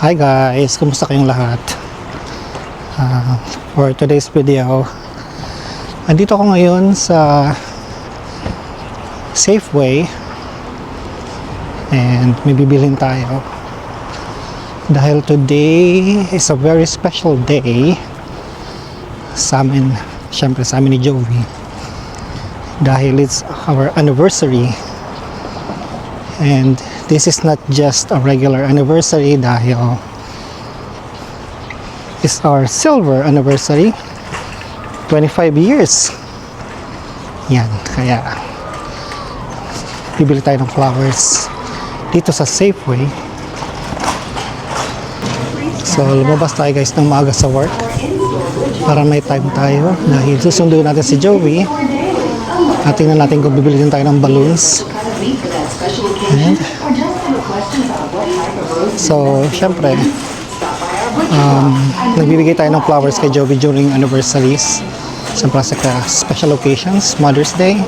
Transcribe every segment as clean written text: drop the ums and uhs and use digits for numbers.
Hi guys, kumusta kayong lahat? For today's video, andito ako ngayon sa Safeway and may bibilhin tayo dahil today is a very special day sa amin, syempre sa amin ni Jovi, dahil it's our anniversary. And this is not just a regular anniversary dahil it's our silver anniversary, 25 years. Yan, kaya bibili tayo ng flowers dito sa Safeway. So lumabas tayo guys ng maaga sa work para may time tayo dahil susunduin natin si Joey at tingnan natin kung bibili din tayo ng balloons. And, so syempre nagbibigay tayo ng flowers kay Jovi during anniversaries, syempre sa special occasions, Mother's Day,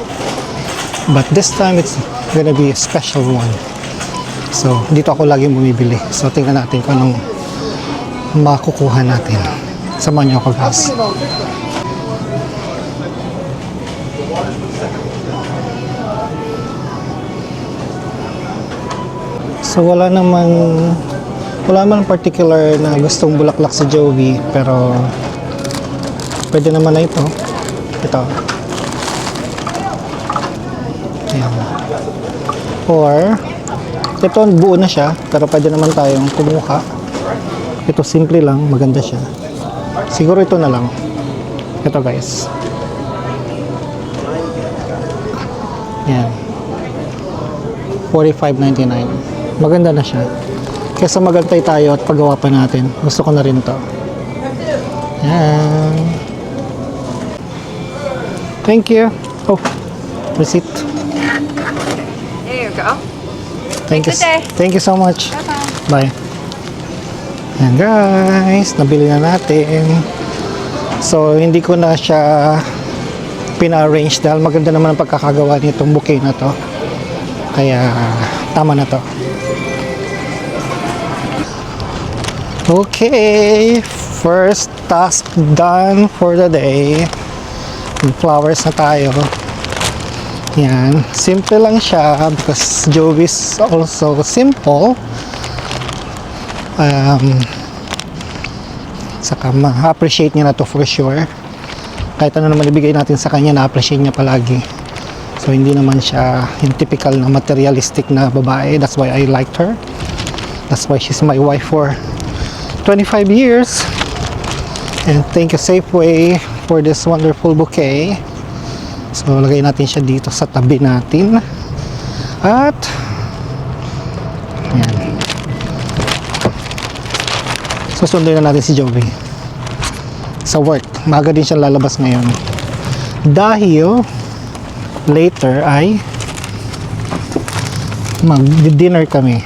but this time it's gonna be a special one. So dito ako laging bumibili, so tingnan natin kung anong makukuha natin. Samahan niyo ako guys. So wala naman particular na gustong bulaklak sa Jovi, pero pwede naman na ito. Ayan. Or ito buo na siya, pero pwede naman tayong kumuha. Ito simple lang, maganda siya. Siguro ito na lang. Ito guys. Ayan. $45.99. Maganda na siya. Kesa magantay tayo at paggawa pa natin. Gusto ko na rin to. Yan. Thank you. Oh, receipt. There you go. Thank you. Good day. Thank you so much. Bye-bye. Bye. Yan guys, nabili na natin. So, hindi ko na siya pina-arrange dahil maganda naman ang pagkakagawa nitong bouquet na to. Kaya, tama na to. Okay, first task done for the day. May flowers na tayo. Yan, simple lang siya because Jovi is also simple. Saka ma-appreciate niya na to for sure. Kahit ano naman ibigay natin sa kanya, na-appreciate niya palagi. So hindi naman siya yung typical na materialistic na babae. That's why I liked her. That's why she's my wife for 25 years. And thank you Safeway for this wonderful bouquet. So lagay natin siya dito sa tabi natin. At yan, susunduin na natin si Jovi sa work. Maaga din siya lalabas ngayon dahil later ay mag-dinner kami.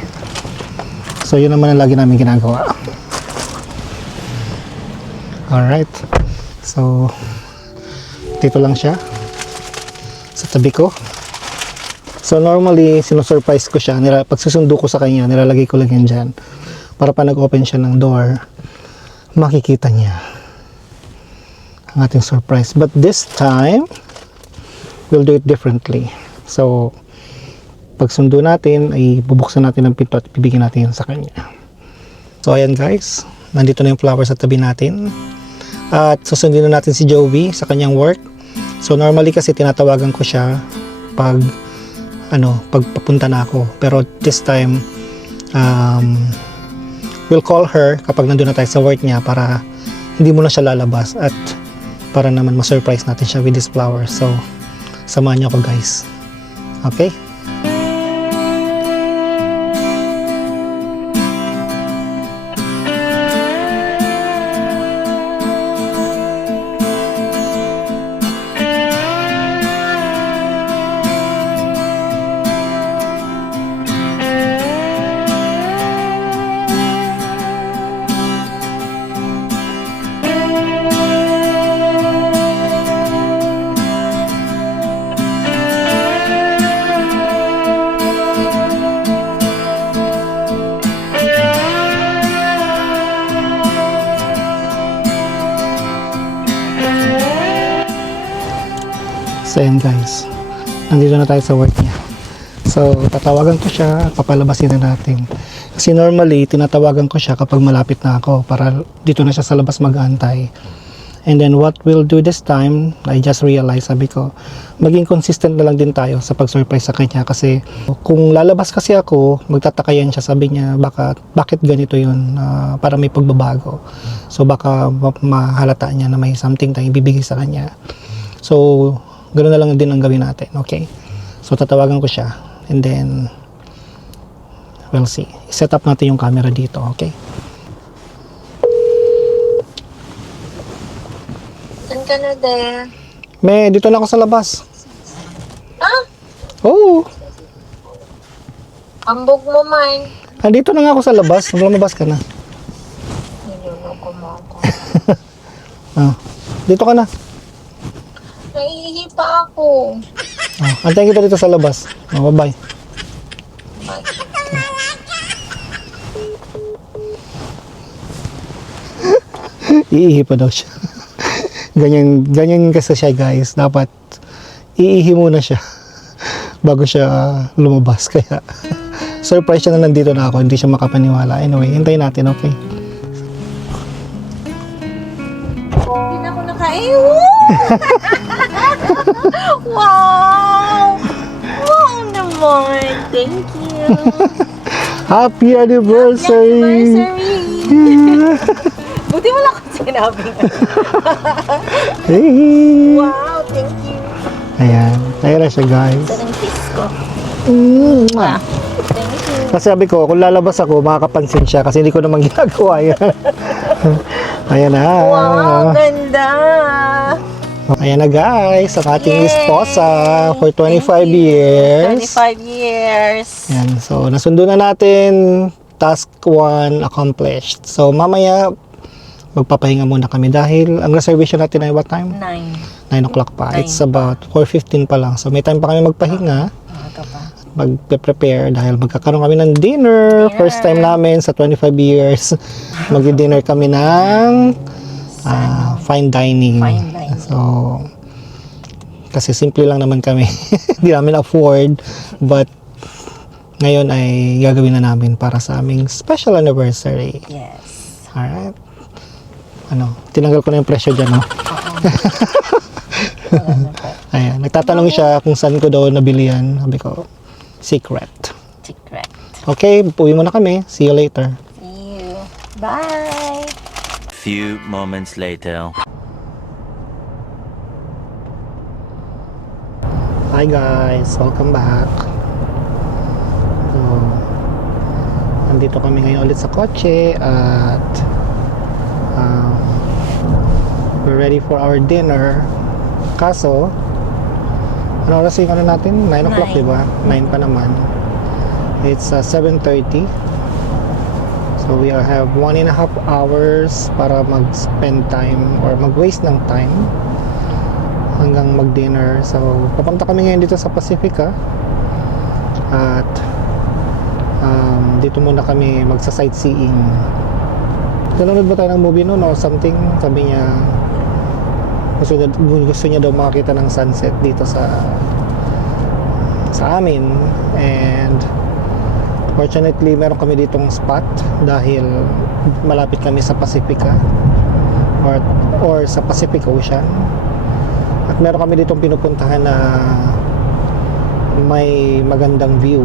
So yun naman ang lagi namin ginagawa. Alright, so dito lang siya sa tabi ko. So normally sinusurprise ko siya, pag susundo ko sa kanya nilalagay ko lang yan dyan para pa nag-open siya ng door makikita niya ang ating surprise. But this time we'll do it differently. So pag sundo natin ay bubuksan natin ang pinto at bibigyan natin yan sa kanya. So ayan guys, nandito na yung flowers sa tabi natin. At susundin na natin si Jovi sa kanyang work. So normally kasi tinatawagan ko siya pag papunta na ako. Pero this time we'll call her kapag nandun na tayo sa work niya para hindi muna siya lalabas at para naman ma-surprise natin siya with this flowers. So samahan niyo ako guys. Okay? So ayan guys, nandito na tayo sa work niya. So tatawagan ko siya, papalabasin na natin. Kasi normally, tinatawagan ko siya kapag malapit na ako para dito na siya sa labas mag-aantay. And then what we'll do this time, I just realized, sabi ko, maging consistent na lang din tayo sa pag-surprise sa kanya kasi kung lalabas kasi ako, magtataka yan siya, sabi niya, bakit ganito yun, para may pagbabago. So baka mahalata niya na may something tayong ibibigay sa kanya. So, ganoon na lang din ang gawin natin, okay? So tatawagan ko siya and then we'll see. Set up natin yung camera dito, okay? Saan ka na, De? Me, dito na ako sa labas. Ah? Oo. Ambog mo, man. Andito na nga ako sa labas. Lumabas ka na. Niloloko mo ako. Dito ka na. Naiihi pa ako. Antayin kita dito sa labas. Bye-bye. Iihi pa daw siya. ganyan kasi siya guys. Dapat iihi muna siya bago siya lumabas. Kaya surprise siya na nandito na ako. Hindi siya makapaniwala. Anyway, hintayin natin, okay? Hindi na ako nakain. Wow! Wow naman. Thank you. Happy anniversary! Buti wala akong sinabi. Hey! Wow, thank you. Ayan. Ayan na siya guys. Saan ang kiss ko? Mwah! Thank you. Kasi sabi ko, kung lalabas ako, makakapansin siya kasi hindi ko naman ginagawa yan. Ayan na. Wow, ganda. Ayan na guys, ang ating Yay! esposa for 25 Thank you. years. 25 years. Ayan, so nasundo na natin. Task 1 accomplished. So mamaya, magpapahinga muna kami dahil ang reservation natin ay what time? 9. 9 o'clock pa. Nine. It's about 4:15 pa lang. So may time pa kami magpahinga. Maaga pa. Mag-prepare dahil magkakaroon kami ng dinner. First time namin sa 25 years. Mag-dinner kami ng fine dining. Fine dining. So, kasi simple lang naman kami. Hindi namin afford. But, ngayon ay gagawin na namin para sa aming special anniversary. Yes. Alright. Tinanggal ko na yung presyo dyan, no? Ayan, nagtatanong siya kung saan ko daw nabili yan. Sabi ko, secret. Secret. Okay, uwi muna kami. See you later. See you. Bye. Few moments later. Hi guys, welcome back. So, nandito kami ngayon ulit sa kotse at we're ready for our dinner. Kaso, ano oras yung natin? 9 o'clock, Nine. di ba? 9 pa naman. It's 7:30. So we have 1.5 hours para mag-spend time or mag-waste ng time hanggang mag-dinner. So papunta kami ngayon dito sa Pacifica at dito muna kami magsa-sightseeing. Nanonood ba tayo ng movie noon or something? Sabi niya gusto niya daw makakita ng sunset dito sa amin, and fortunately meron kami ditong spot dahil malapit kami sa Pacifica or sa Pacific Ocean, at meron kami ditong pinupuntahan na may magandang view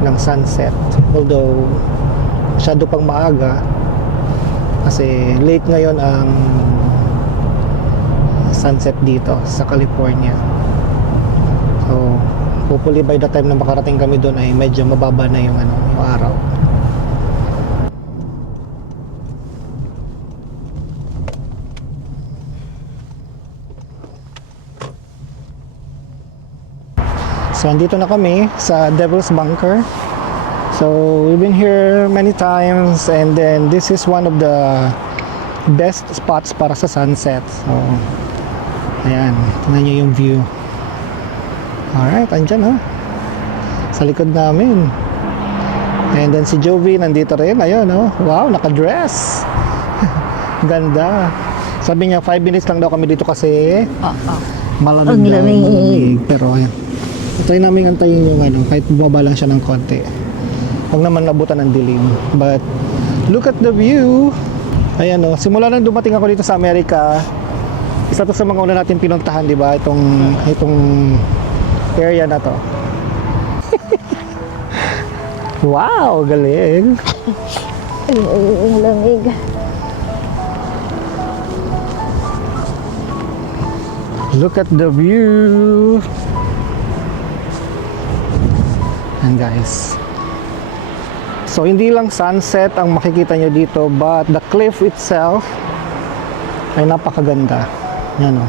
ng sunset, although masyado pang maaga kasi late ngayon ang sunset dito sa California. So hopefully by the time na makarating kami doon ay medyo mababa na yung yung araw. So andito na kami sa Devil's Bunker. So we've been here many times, and then this is one of the best spots para sa sunset. So ayan, tingnan nyo yung view. Alright, andyan ha, sa likod namin. And then si Jovi nandito rin. Ayun, oh. Wow, nakadress. Ganda. Sabi niya 5 minutes lang daw kami dito kasi Malamig Ang daw, lamig. malamig. Pero ayan. Try namin antayin yung ano, kahit bumaba lang siya ng konti. Huwag naman nabutan ng dilim. But, look at the view! Ayan o, simula nang dumating ako dito sa Amerika, isa to sa mga una natin pinuntahan, di ba? Itong area na to. Wow, galing! Ang lamig. Look at the view! And guys, so hindi lang sunset ang makikita nyo dito, but the cliff itself ay napakaganda. Yan o.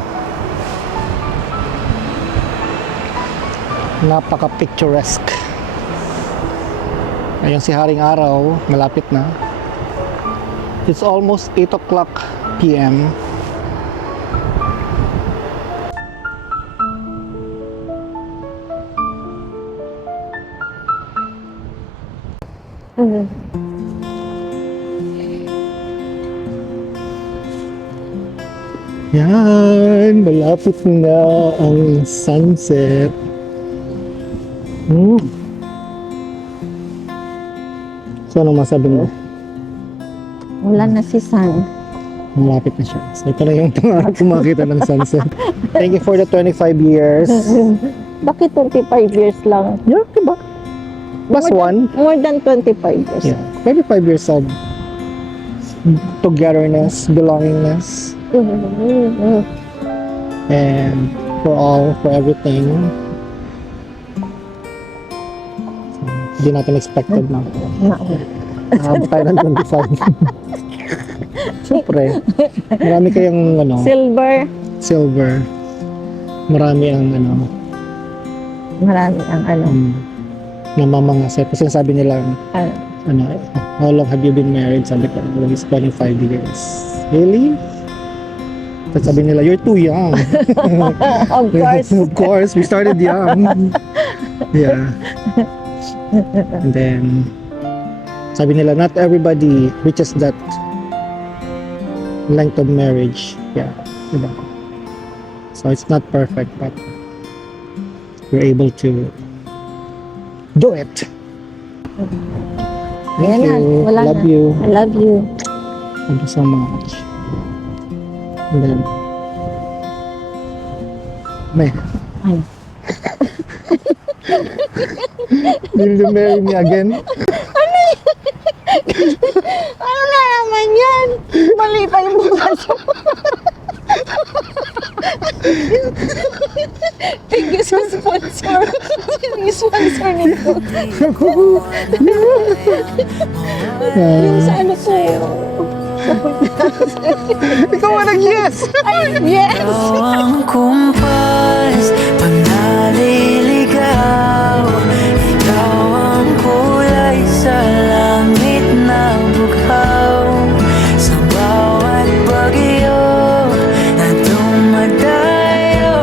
Napaka-picturesque. Ayun si Haring Araw, malapit na. It's almost 8 o'clock p.m. Yan, malapit na ang sunset. So, anong masabi mo? Wala na si San. Malapit na siya. So, ito na yung kumakita ng sunset. Thank you for the 25 years. Bakit 25 years lang? Yeah, diba? Plus one. More than 25 years. Yeah, 25 years of togetherness, belongingness, and for everything. Hindi natin expected na. Nakabot tayo ng 25. Siyempre, marami kayong silver. Marami ang Marami ang namamangasay. Kasi sabi nila, how long have you been married? Sabi ko, it's 25 years. Really? Tapos sabi nila, you're too young. Of course. Of course, we started young. Yeah. And then, sabi nila, not everybody reaches that length of marriage. Yeah. Diba? So, it's not perfect, but we're able to do it. Thank Yan na, you. wala Love na. you. I love you. Thank you so much. And then, Ano? will you marry me again? Ano na naman yan? Mali pa yung bukas mo. Thank you sa sponsor. Yung sponsor nito. Yung sa ano po. Ikaw ang nag-yes! Yes! Ang kumpas pag naliligaw, ikaw ang kulay sa langit na bughaw. Sa bawat bagyo na dumadayo,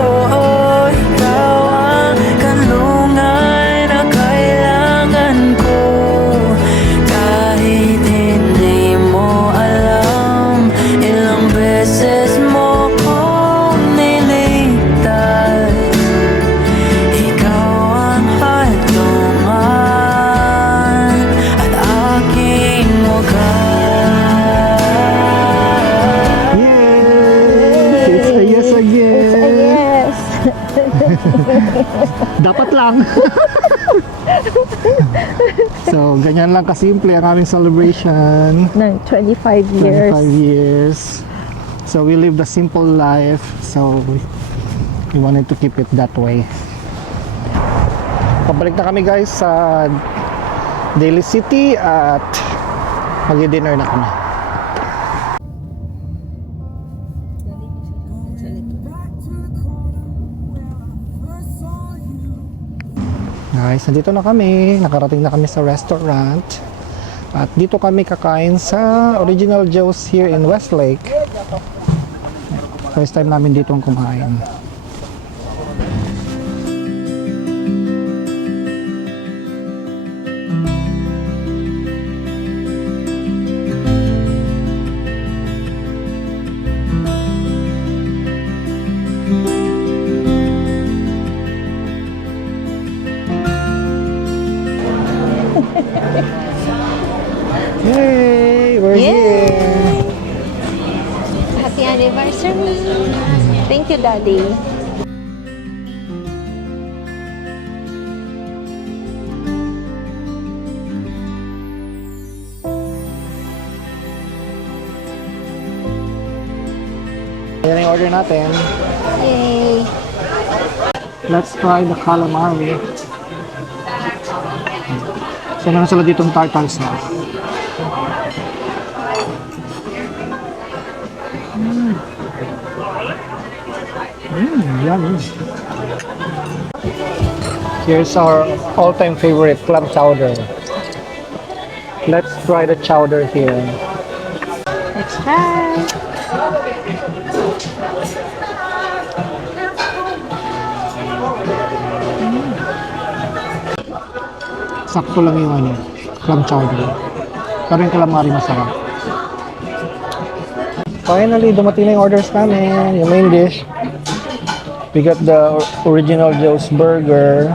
ikaw ang kanlungan na kailangan ko. Kahit hindi mo alam, ilang beses mo kong niligtas. Ikaw ang hadungan at aking wakas. Yes! It's a yes again! Yes! Dapat lang! So, ganyan lang kasimple ang aming celebration. Ng 25 years. 25 years. So, we live the simple life. So, we wanted to keep it that way. Pabalik na kami guys sa Daly City at mag-dinner na kami. Guys, nandito na kami. Nakarating na kami sa restaurant. At dito kami kakain sa Original Joe's here in Westlake. First time namin dito kumain. Yay! We're here! Happy anniversary! Thank you, Daddy. Yan yung order natin. Yay! Let's try the calamari. So, meron sila ditong tartars na. Yummy. Here's our all-time favorite clam chowder. Let's try the chowder here. Let's try! Sakto lang yung ano, clam chowder. Pero yung calamari masarap. Finally, dumating na yung orders namin. Yung main dish. We got the original Joe's Burger.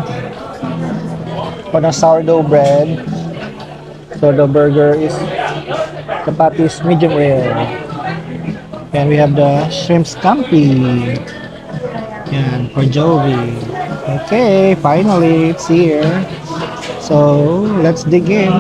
On a sourdough bread. So the burger is, the patty is medium rare. And we have the shrimp scampi. Yan, for Joey. Okay, finally, it's here. So, let's dig in.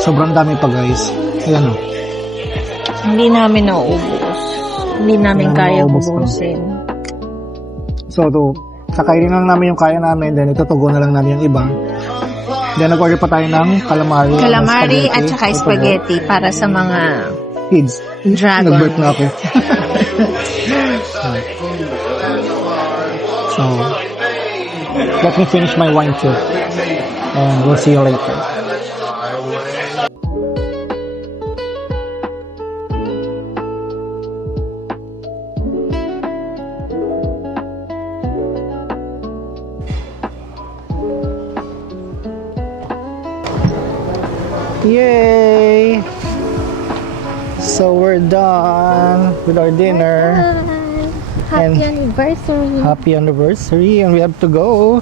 Sobrang dami pa, guys. Ayan o. Hindi namin nauubos. Hindi namin Wala kaya nauubos pa. ubusin. So, sakainin lang namin yung kaya namin, then itutugo na lang namin yung iba. Then, nag-order pa tayo ng calamari. Calamari spaghetti. at saka Itutugo. spaghetti para sa mga Kids. dragon. Nag-birth na ako. So, let me finish my wine too. And we'll see you later. Yay! So we're done with our dinner. Happy And- anniversary! Happy anniversary and we have to go.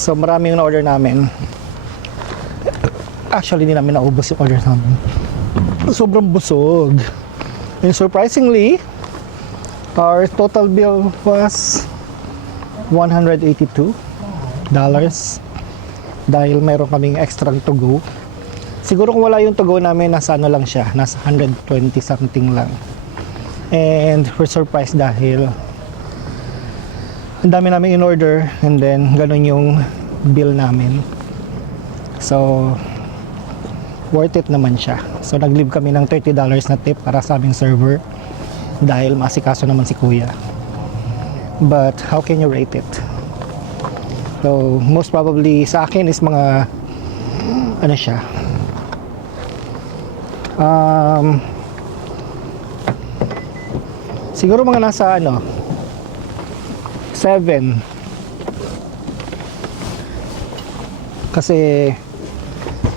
So marami yung order namin. Actually, hindi namin naubos yung order namin. Sobrang busog. And surprisingly, our total bill was $182 dahil mayroon kaming extra to go. Siguro kung wala yung to go namin, nasa ano lang siya, nasa 120 something lang. And we're surprised dahil ang dami namin in order and then ganun yung bill namin. So worth it naman siya. So nag-leave kami ng $30 na tip para sa aming server dahil masikaso naman si kuya. But how can you rate it? So most probably sa akin is mga ano siya, siguro mga nasa ano 7 kasi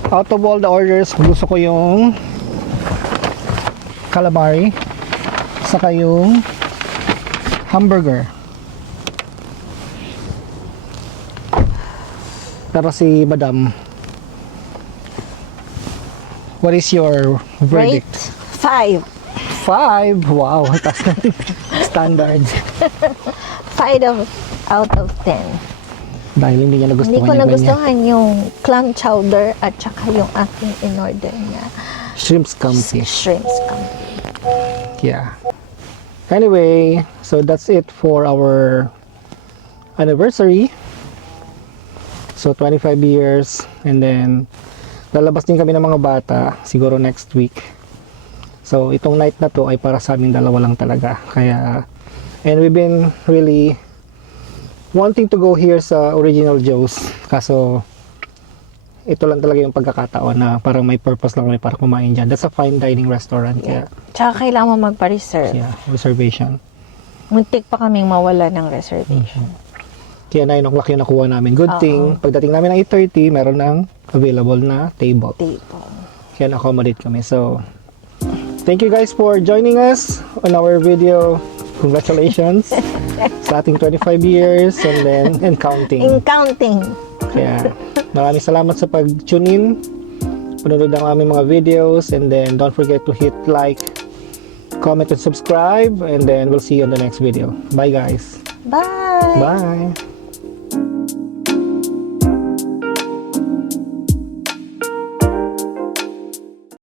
out of all the orders gusto ko yung calamari saka yung hamburger, pero si madam, what is your verdict? Rate 5. 5. Wow, taas na yung standard. 5 out of 10. Dahil hindi niya nagustuhan Hindi ko yung kanya. nagustuhan yung clam chowder at saka yung aking in-order niya. Shrimp scampi. Shrimp scampi. Yeah. Anyway, so that's it for our anniversary. So 25 years and then lalabas din kami ng mga bata siguro next week. So itong night na to ay para sa aming dalawa lang talaga. Kaya and we've been really wanting to go here sa Original Joe's. Kaso ito lang talaga yung pagkakataon na parang may purpose lang kami para kumain dyan. That's a fine dining restaurant. Kaya Tsaka kailangan mo magpa-reserve. yeah, reservation. Muntik pa kaming mawala ng reservation. Kaya 9 o'clock yung nakuha namin. Good thing, pagdating namin ng 8:30, meron ng available na table. Table. Kaya na-accommodate kami. So, thank you guys for joining us on our video. Congratulations sa ating 25 years and counting. In counting. Kaya maraming salamat sa pag-tune in. Panonood ang aming mga videos, and then don't forget to hit like, comment, and subscribe, and then we'll see you on the next video. Bye guys. Bye! Bye.